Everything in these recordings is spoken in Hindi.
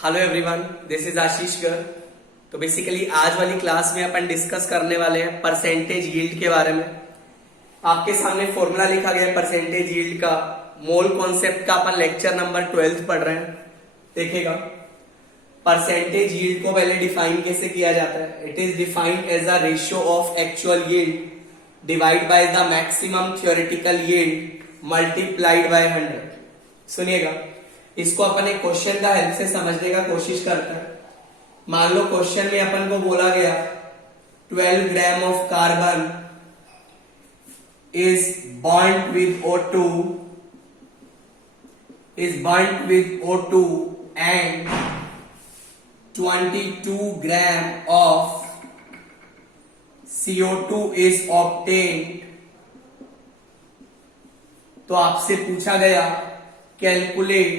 हेलो एवरीवन, दिस इज आशीष गर्ग। तो बेसिकली आज वाली क्लास में अपन डिस्कस करने वाले हैं परसेंटेज यील्ड के बारे में। आपके सामने फॉर्मूला लिखा गया है परसेंटेज यील्ड का। मोल कॉन्सेप्ट का अपन लेक्चर नंबर 12 पढ़ रहे हैं। देखिएगा, परसेंटेज यील्ड को पहले डिफाइन कैसे किया जाता है। It is defined as a ratio of actual yield divide by the maximum theoretical yield multiplied by 100। सुनिएगा, इसको अपन एक क्वेश्चन का हेल्प से समझने का कोशिश करते हैं। मान लो क्वेश्चन में अपन को बोला गया 12 gram of carbon is burnt with O2 and 22 gram of CO2 is obtained। तो आपसे पूछा गया कैलकुलेट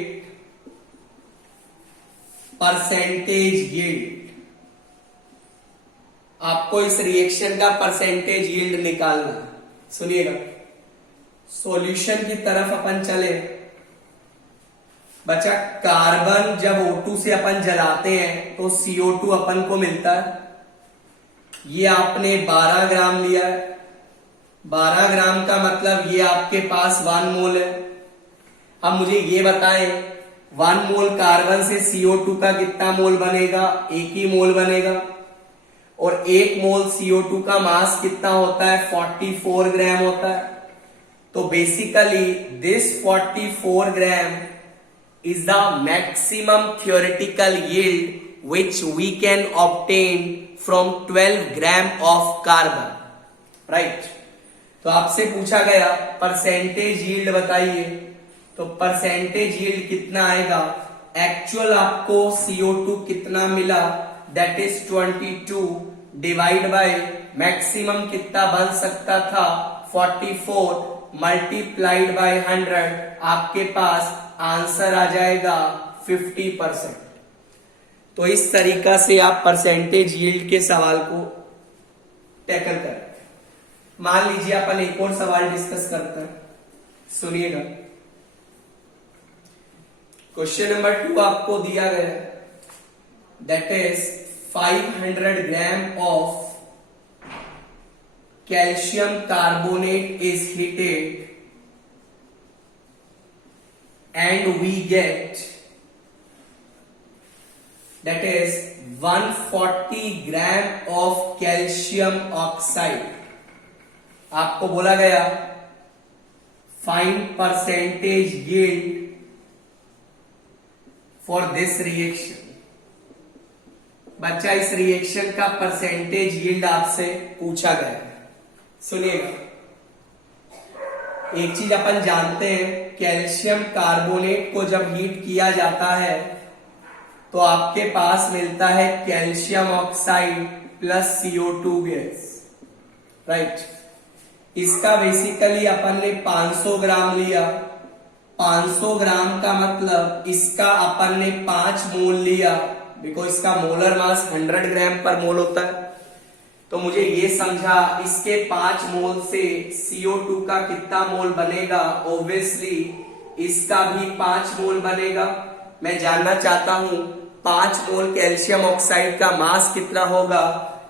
परसेंटेज यील्ड। आपको इस रिएक्शन का परसेंटेज यील्ड निकालना है। सुनिएगा, सॉल्यूशन की तरफ अपन चले। बच्चा, कार्बन जब O2 से अपन जलाते हैं तो CO2 अपन को मिलता है। ये आपने 12 ग्राम लिया है। 12 ग्राम का मतलब ये आपके पास 1 मोल है। अब मुझे ये बताएं 1 मोल कार्बन से CO2 का कितना मोल बनेगा? 1 ही मोल बनेगा। और 1 मोल CO2 का मास कितना होता है? 44 ग्राम होता है। तो basically this 44 gram is the maximum theoretical yield which we can obtain from 12 gram of carbon, right? तो आपसे पूछा गया परसेंटेज यील्ड बताइए। तो परसेंटेज यील्ड कितना आएगा? एक्चुअल आपको CO2 कितना मिला? That is 22 divide by maximum कितना बन सकता था? 44 मल्टीप्लाइड बाय 100। आपके पास आंसर आ जाएगा 50%। तो इस तरीका से आप परसेंटेज यील्ड के सवाल को टैकल करें। मान लीजिए अपन एक और सवाल डिस्कस करते हैं। सुनिएगा, क्वेश्चन नंबर 2 आपको दिया गया है। That is 500 gram of calcium carbonate is heated and we get that is 140 gram of calcium oxide। आपको बोला गया find percentage yield for this reaction। बच्चा, इस रिएक्शन का परसेंटेज यील्ड आपसे पूछा गया है। सुनिएगा, एक चीज अपन जानते हैं, कैल्शियम कार्बोनेट को जब हीट किया जाता है तो आपके पास मिलता है calcium oxide plus CO2 gas, right. इसका बेसिकली अपन ने 500 ग्राम लिया। 500 ग्राम का मतलब इसका अपन ने 5 मोल लिया, बिकॉज इसका मोलर मास 100 ग्राम पर मोल होता है। तो मुझे ये समझा इसके 5 मोल से CO2 का कितना मोल बनेगा? ऑब्वियसली इसका भी 5 मोल बनेगा। मैं जानना चाहता हूं 5 मोल कैल्शियम ऑक्साइड का मास कितना होगा?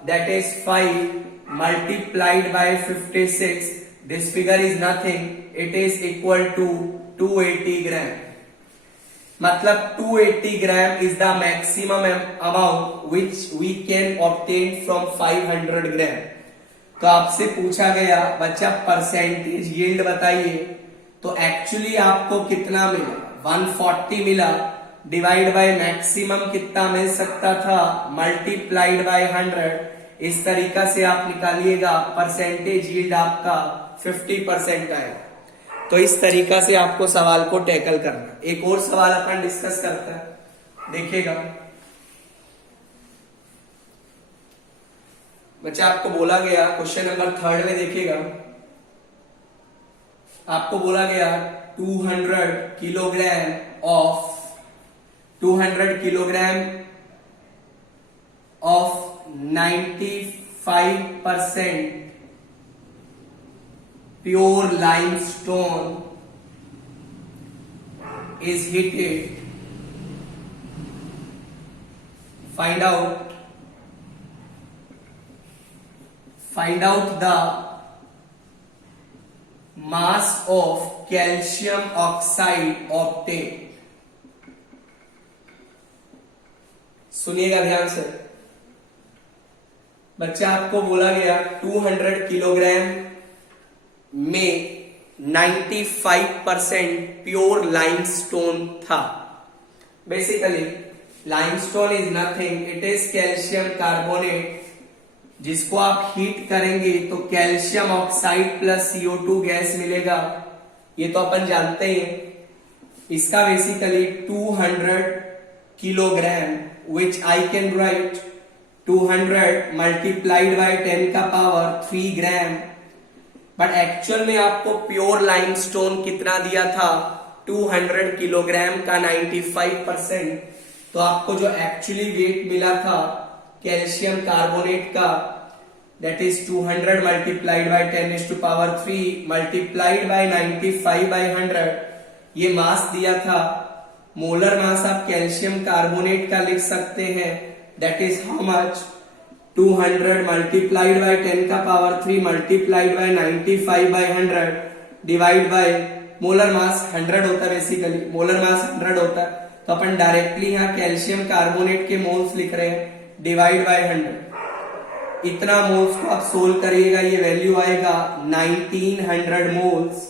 That is 5 multiplied by 56। This figure is nothing, it is equal to 280 gram. मतलब 280 gram is the maximum amount which we can obtain from 500 gram. तो आपसे पूछा गया बच्चा परसेंटेज यील्ड बताइए। तो एक्चुअली आपको कितना मिला? 140 मिला डिवाइड बाय मैक्सिमम कितना मिल सकता था? Multiplied by 100। इस तरीका से आप निकालिएगा परसेंटेज यील्ड आपका 50% आएगा। तो इस तरीका से आपको सवाल को टैकल करना। एक और सवाल अपन डिस्कस करते हैं। देखिएगा बच्चा, आपको बोला गया क्वेश्चन नंबर 3 में, देखिएगा आपको बोला गया 200 kilogram of 95% pure limestone is heated find out the mass of calcium oxide obtained. सुनिएगा ध्यान से बच्चा, आपको बोला गया 200 किलोग्राम में 95% प्योर लाइमस्टोन था. Basically limestone is nothing, it is calcium carbonate, जिसको आप हीट करेंगे तो calcium oxide plus CO2 gas मिलेगा. ये तो अपन जानते ही हैं. इसका basically 200 kilogram which I can write 200 multiplied by 10 का पावर 3 ग्राम. बट एक्चुअल में आपको प्योर लाइमस्टोन कितना दिया था? 200 किलोग्राम का 95%. तो आपको जो एक्चुअली वेट मिला था कैल्शियम कार्बोनेट का, that is 200 multiplied by 10 is to power 3 multiplied by 95 by 100. ये मास दिया था. मोलर मास आप कैल्शियम कार्बोनेट का लिख सकते हैं, that is how much? 200 multiplied by 10 का power 3 multiplied by 95 by 100 divide by molar mass 100 होता है. बेसिकली मोलर मास 100 होता है, तो अपन डायरेक्टली यहाँ कैल्शियम कार्बोनेट के मोल्स लिख रहे हैं, डिवाइड बाय 100. इतना मोल्स को आप सोल्व करिएगा, ये वैल्यू आएगा 1900 मोल्स.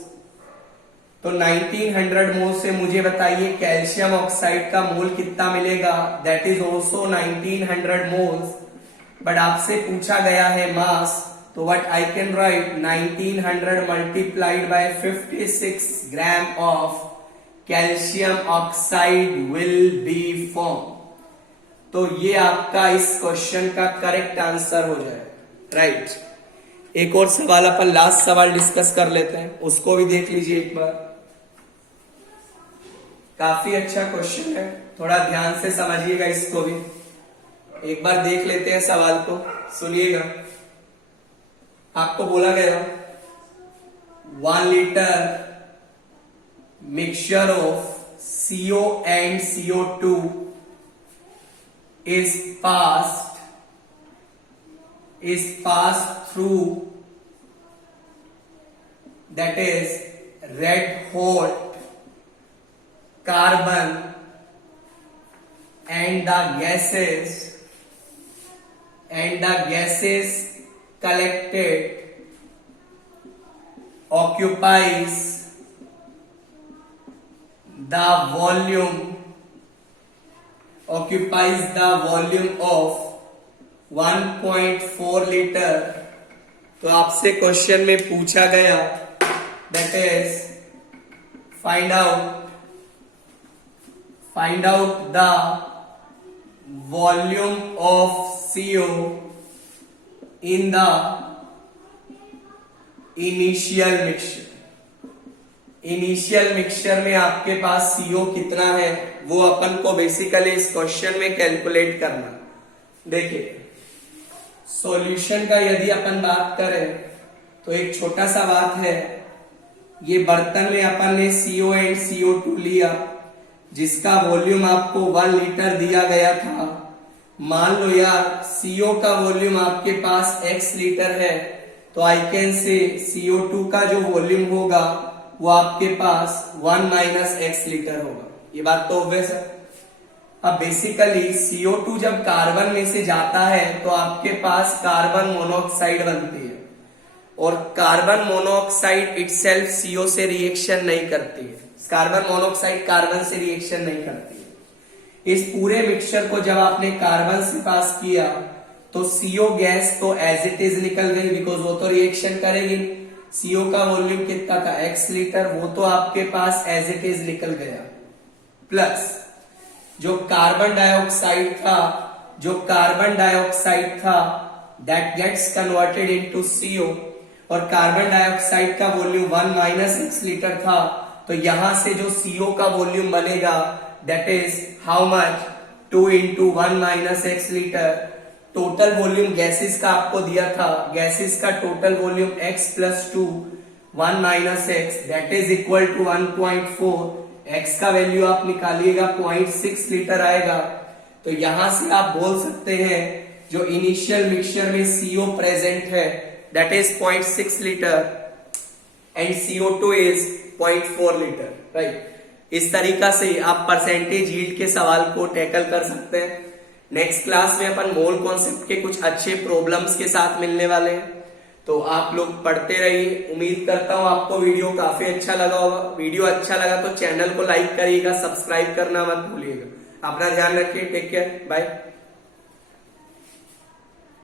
तो 1900 मोल से मुझे बताइए कैल्शियम ऑक्साइड का मोल कितना मिलेगा? That is also 1900 moles. But आपसे पूछा गया है मास, तो what I can write 1900 multiplied by 56 gram of calcium oxide will be form. तो ये आपका इस क्वेश्चन का करेक्ट आंसर हो जाए. राइट. एक और सवाल अपन लास्ट सवाल डिस्कस कर लेते हैं, उसको भी देख लीजिए एक बार. काफी अच्छा क्वेश्चन है, थोड़ा ध्यान से समझिएगा इसको भी. एक बार देख लेते हैं सवाल को, सुनिएगा. आपको बोला गया 1 litre mixture of CO and CO2 is passed through, that is red hot carbon and the gases collected occupies the volume of 1.4 litre. तो आपसे क्वेश्चन में पूछा गया, that is find out the volume of CO in the initial mixture. Initial mixture में आपके पास CO कितना है, वो अपन को बेसिकली इस क्वेश्चन में कैलकुलेट करना. देखिए सॉल्यूशन का यदि अपन बात करें तो एक छोटा सा बात है. ये बर्तन में अपन ने CO एंड CO2 लिया, जिसका वॉल्यूम आपको 1 लीटर दिया गया था. मान लो यार CO का वॉल्यूम आपके पास x लीटर है, तो आई कैन से CO2 का जो वॉल्यूम होगा वो आपके पास 1 माइनस x लीटर होगा. ये बात तो ऑब्वियस है. अब बेसिकली CO2 जब कार्बन में से जाता है तो आपके पास कार्बन मोनोऑक्साइड बनती है, और कार्बन मोनोऑक्साइड इटसेल्फ CO से रिएक्शन नहीं करती है. कार्बन मोनोऑक्साइड कार्बन से रिएक्शन नहीं करती है. इस पूरे मिक्सचर को जब आपने कार्बन से पास किया तो CO गैस तो एज इट इज निकल गई, बिकॉज वो तो रिएक्शन करेगी. CO का वॉल्यूम कितना था? x लीटर, वो तो आपके पास एज इट इज निकल गया. प्लस जो कार्बन डाइऑक्साइड था that gets converted into CO, और कार्बन डाइऑक्साइड का वॉल्यूम 1 माइनस x लीटर था. तो यहां से जो CO का वॉल्यूम बनेगा that is how much? 2 into 1 minus x litre. Total volume gases का आपको दिया था, गैसेस का total volume x plus 2 1 minus x that is equal to 1.4. x का वैल्यू आप निकालिएगा 0.6 लीटर आएगा. तो यहां से आप बोल सकते हैं जो इनिशियल मिक्सचर में CO प्रेजेंट है that is 0.6 litre and CO2 is 0.4 litre, right. इस तरीका से आप परसेंटेज यील्ड के सवाल को टैकल कर सकते हैं। नेक्स्ट क्लास में अपन मोल कॉन्सेप्ट के कुछ अच्छे प्रॉब्लम्स के साथ मिलने वाले हैं, तो आप लोग पढ़ते रहिए। उम्मीद करता हूं आपको वीडियो काफी अच्छा लगा होगा। वीडियो अच्छा लगा तो चैनल को लाइक करिएगा, सब्सक्राइब करना मत भूलिएगा। अपना ध्यान रखिए, टेक केयर, बाय।